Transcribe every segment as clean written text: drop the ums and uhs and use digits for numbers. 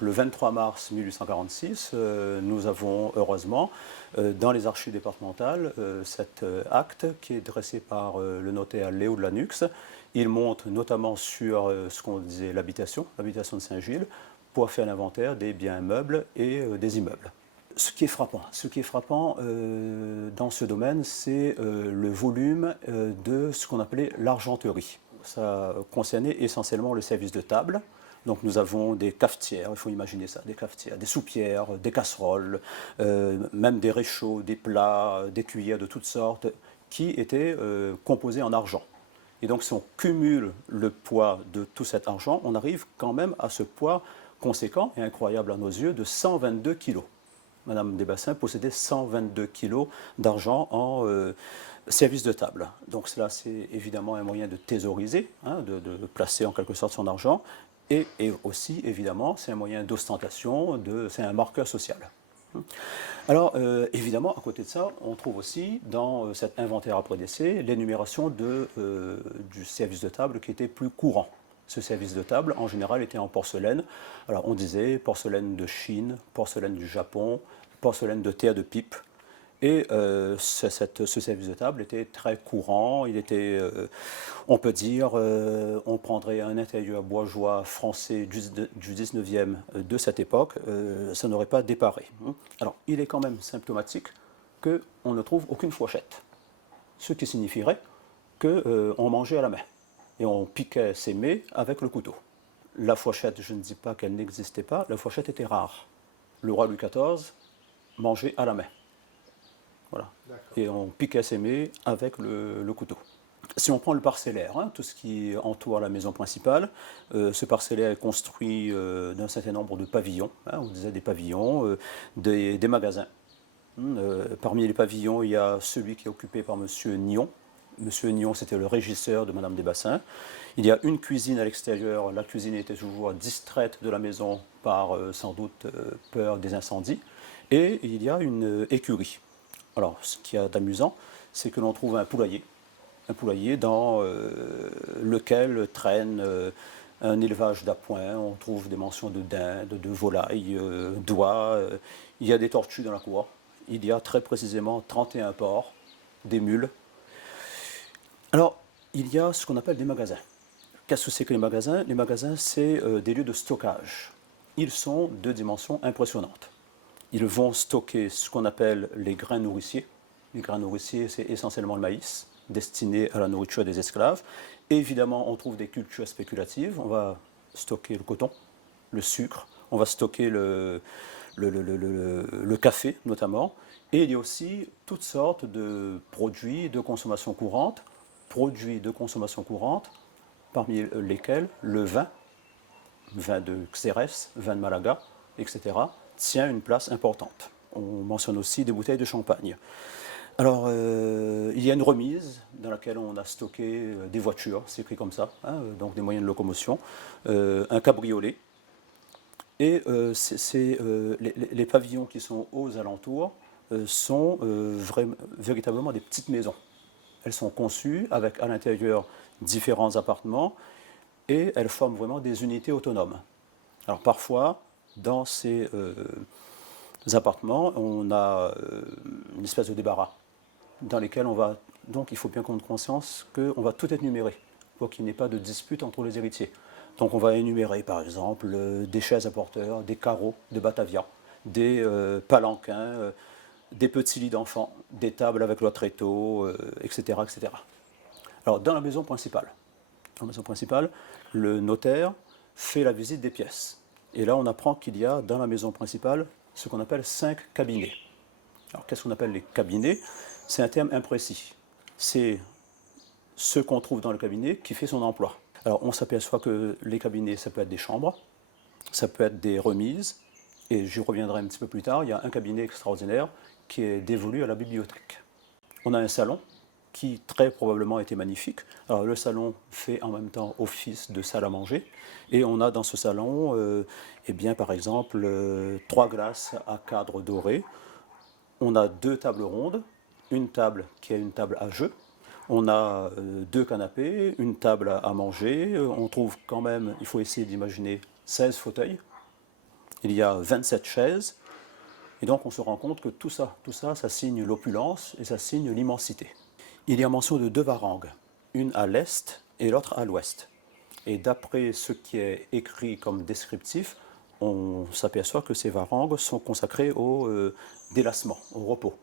donc le 23 mars 1846, nous avons heureusement dans les archives départementales cet acte qui est dressé par le notaire Léo de Lanux. Il montre notamment sur ce qu'on disait l'habitation de Saint-Gilles, pour faire l'inventaire des biens meubles et des immeubles. Ce qui est frappant dans ce domaine, c'est le volume de ce qu'on appelait l'argenterie. Ça concernait essentiellement le service de table. Donc nous avons des cafetières, il faut imaginer ça, des cafetières, des soupières, des casseroles, même des réchauds, des plats, des cuillères de toutes sortes, qui étaient composés en argent. Et donc si on cumule le poids de tout cet argent, on arrive quand même à ce poids conséquent et incroyable à nos yeux de 122 kilos. Madame Desbassins possédait 122 kilos d'argent en service de table. Donc cela, c'est évidemment un moyen de thésauriser, hein, de placer en quelque sorte son argent. Et aussi, évidemment, c'est un moyen d'ostentation, c'est un marqueur social. Alors, évidemment, à côté de ça, on trouve aussi dans cet inventaire après décès l'énumération du service de table qui était plus courant. Ce service de table, en général, était en porcelaine. Alors, on disait porcelaine de Chine, porcelaine du Japon, porcelaine de terre de Pipe. Et ce service de table était très courant. Il était, on peut dire, on prendrait un intérieur bourgeois français du 19e de cette époque, ça n'aurait pas déparé. Alors, il est quand même symptomatique qu'on ne trouve aucune fourchette, ce qui signifierait qu'on mangeait à la main et on piquait ses mets avec le couteau. La fourchette, je ne dis pas qu'elle n'existait pas, la fourchette était rare. Le roi Louis XIV mangeait à la main. Voilà. Et on piquait ses mets avec le couteau. Si on prend le parcellaire, hein, tout ce qui entoure la maison principale, ce parcellaire est construit d'un certain nombre de pavillons, hein, on disait des pavillons, des magasins. Parmi les pavillons, il y a celui qui est occupé par M. Nion. M. Nion, c'était le régisseur de Mme Desbassins. Il y a une cuisine à l'extérieur. La cuisine était toujours distraite de la maison par, sans doute, peur des incendies. Et il y a une écurie. Alors, ce qu'il y a d'amusant, c'est que l'on trouve un poulailler dans lequel traîne un élevage d'appoint. On trouve des mentions de dinde, de volaille, d'oies. Il y a des tortues dans la cour. Il y a très précisément 31 porcs, des mules. Alors, il y a ce qu'on appelle des magasins. Qu'est-ce que c'est que les magasins? Les magasins, c'est des lieux de stockage. Ils sont de dimensions impressionnantes. Ils vont stocker ce qu'on appelle les grains nourriciers. Les grains nourriciers, c'est essentiellement le maïs, destiné à la nourriture des esclaves. Et évidemment, on trouve des cultures spéculatives. On va stocker le coton, le sucre, on va stocker le café notamment. Et il y a aussi toutes sortes de produits de consommation courante, parmi lesquels le vin de Xérès, vin de Malaga, etc., tient une place importante. On mentionne aussi des bouteilles de champagne. Alors, il y a une remise dans laquelle on a stocké des voitures, c'est écrit comme ça, hein, donc des moyens de locomotion, un cabriolet. Et les pavillons qui sont aux alentours sont véritablement des petites maisons. Elles sont conçues avec à l'intérieur différents appartements et elles forment vraiment des unités autonomes. Alors parfois, dans ces appartements, on a une espèce de débarras dans lesquels on va... Donc il faut bien qu'on ait conscience qu'on va tout énumérer pour qu'il n'y ait pas de dispute entre les héritiers. Donc on va énumérer par exemple des chaises à porteurs, des carreaux de Batavia, des palanquins, des petits lits d'enfants, des tables avec leur tréteau, etc., etc. Alors dans la maison principale, le notaire fait la visite des pièces. Et là, on apprend qu'il y a dans la maison principale ce qu'on appelle 5 cabinets. Alors, qu'est-ce qu'on appelle les cabinets? C'est un terme imprécis. C'est ce qu'on trouve dans le cabinet qui fait son emploi. Alors, on s'aperçoit que les cabinets, ça peut être des chambres, ça peut être des remises, et j'y reviendrai un petit peu plus tard. Il y a un cabinet extraordinaire qui est dévolu à la bibliothèque. On a un salon qui très probablement était magnifique. Alors le salon fait en même temps office de salle à manger et on a dans ce salon eh bien, par exemple 3 glaces à cadre doré. On a 2 tables rondes, une table qui est une table à jeu. On a 2 canapés, une table à manger. On trouve quand même, il faut essayer d'imaginer 16 fauteuils. il y a 27 chaises, et donc on se rend compte que tout ça, ça signe l'opulence et ça signe l'immensité. Il y a mention de 2 varangues, une à l'est et l'autre à l'ouest. Et d'après ce qui est écrit comme descriptif, on s'aperçoit que ces varangues sont consacrées au délassement, au repos.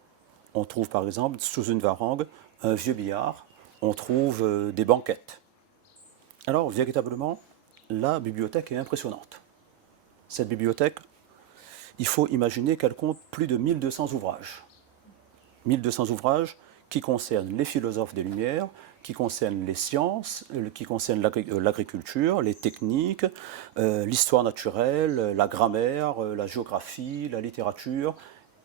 On trouve par exemple sous une varangue un vieux billard, on trouve des banquettes. Alors véritablement, la bibliothèque est impressionnante. Cette bibliothèque, il faut imaginer qu'elle compte plus de 1200 ouvrages. 1200 ouvrages qui concernent les philosophes des Lumières, qui concernent les sciences, qui concernent l'agriculture, les techniques, l'histoire naturelle, la grammaire, la géographie, la littérature.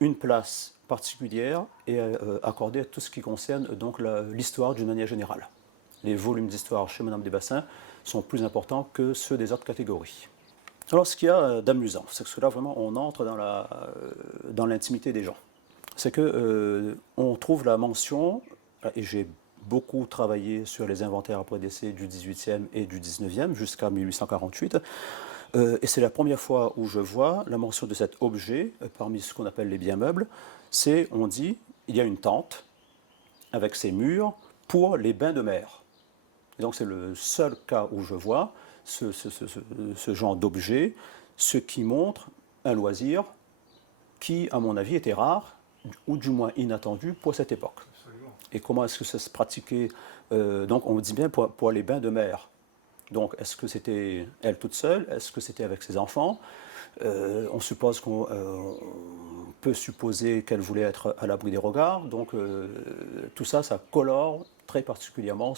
Une place particulière est accordée à tout ce qui concerne donc l'histoire d'une manière générale. Les volumes d'histoire chez Madame Desbassins sont plus importants que ceux des autres catégories. Alors ce qu'il y a d'amusant, c'est que là vraiment on entre dans l'intimité des gens. C'est qu'on trouve la mention, et j'ai beaucoup travaillé sur les inventaires après décès du 18e et du 19e jusqu'à 1848, et c'est la première fois où je vois la mention de cet objet parmi ce qu'on appelle les biens meubles. C'est, on dit, il y a une tente avec ses murs pour les bains de mer. Et donc c'est le seul cas où je vois ce genre d'objet, ce qui montre un loisir qui, à mon avis, était rare, ou du moins inattendu pour cette époque. Absolument. Et comment est-ce que ça se pratiquait donc on dit bien pour les bains de mer. Donc est-ce que c'était elle toute seule? Est-ce que c'était avec ses enfants? On suppose qu'on peut supposer qu'elle voulait être à l'abri des regards. Donc tout ça, ça colore très particulièrement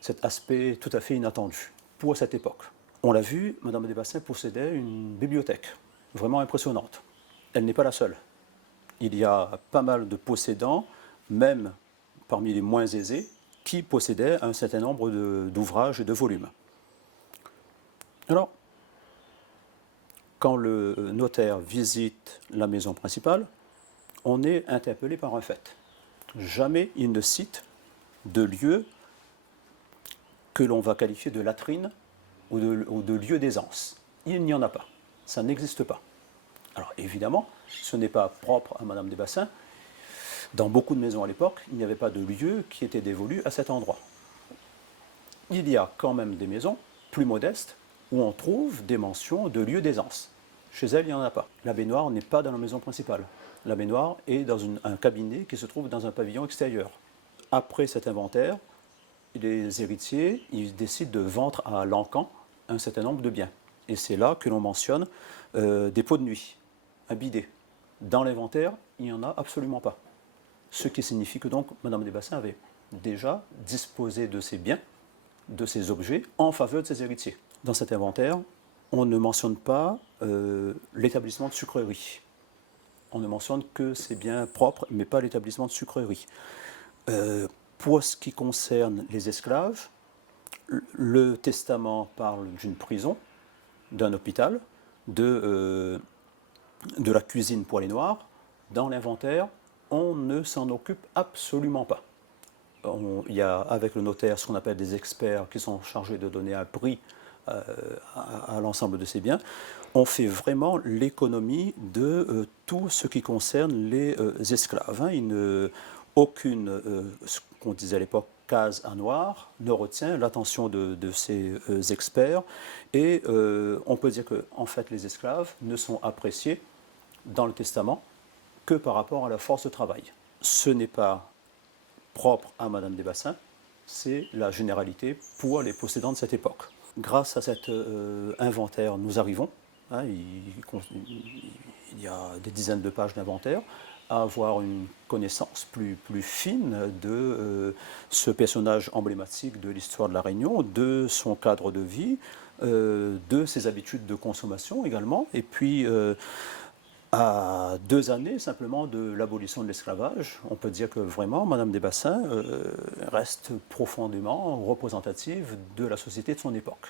cet aspect tout à fait inattendu pour cette époque. On l'a vu, Madame Desbassins possédait une bibliothèque vraiment impressionnante. Elle n'est pas la seule. Il y a pas mal de possédants, même parmi les moins aisés, qui possédaient un certain nombre d'ouvrages et de volumes. Alors, quand le notaire visite la maison principale, on est interpellé par un fait. Jamais il ne cite de lieu que l'on va qualifier de latrine ou de lieu d'aisance. Il n'y en a pas. Ça n'existe pas. Alors évidemment, ce n'est pas propre à Madame Desbassins. Dans beaucoup de maisons à l'époque, il n'y avait pas de lieu qui était dévolu à cet endroit. Il y a quand même des maisons plus modestes où on trouve des mentions de lieu d'aisance. Chez elle, il n'y en a pas. La baignoire n'est pas dans la maison principale. La baignoire est dans un cabinet qui se trouve dans un pavillon extérieur. Après cet inventaire, les héritiers ils décident de vendre à l'encan un certain nombre de biens. Et c'est là que l'on mentionne des pots de nuit, un bidet. Dans l'inventaire, il n'y en a absolument pas. Ce qui signifie que donc Madame Desbassins avait déjà disposé de ses biens, de ses objets, en faveur de ses héritiers. Dans cet inventaire, on ne mentionne pas l'établissement de sucrerie. On ne mentionne que ses biens propres, mais pas l'établissement de sucrerie. Pour ce qui concerne les esclaves, le testament parle d'une prison, d'un hôpital, de la cuisine pour les Noirs. Dans l'inventaire, on ne s'en occupe absolument pas. Il y a avec le notaire ce qu'on appelle des experts qui sont chargés de donner un prix à l'ensemble de ces biens. On fait vraiment l'économie de tout ce qui concerne les esclaves. Hein. Aucune, ce qu'on disait à l'époque, case à noir ne retient l'attention de ces experts. Et on peut dire que en fait, les esclaves ne sont appréciés dans le testament que par rapport à la force de travail. Ce n'est pas propre à Madame Desbassins, c'est la généralité pour les possédants de cette époque. Grâce à cet inventaire, nous arrivons, hein, il y a des dizaines de pages d'inventaire, à avoir une connaissance plus fine de ce personnage emblématique de l'histoire de la Réunion, de son cadre de vie, de ses habitudes de consommation également, et puis à 2 années simplement de l'abolition de l'esclavage, on peut dire que vraiment Madame Desbassins reste profondément représentative de la société de son époque.